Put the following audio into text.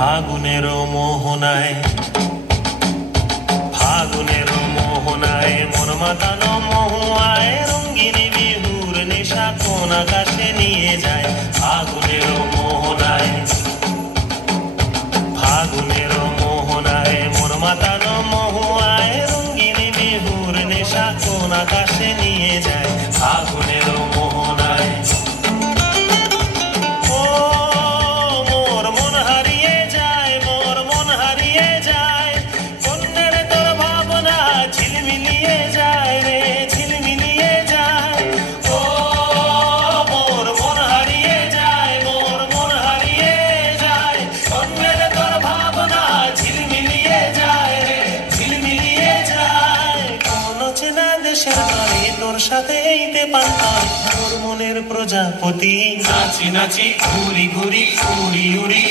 ফাগুনের মোহনায় মন মাতানো মহুয়ায় রঙ্গিনী বিহুর নেশা কোন আকাশে নিয়ে যায়। ফাগুনের মোহনায় মন মাতানো মহুয়ায় রঙ্গিনী বিহুর নেশা কোন আকাশে নিয়ে যায়। ফাগুনের মোহনায় তোর সাথে এইতে পান্তার তোর মনের প্রজাপতি নাচি নাচি ঘুরি ঘুরি উড়ি উড়ি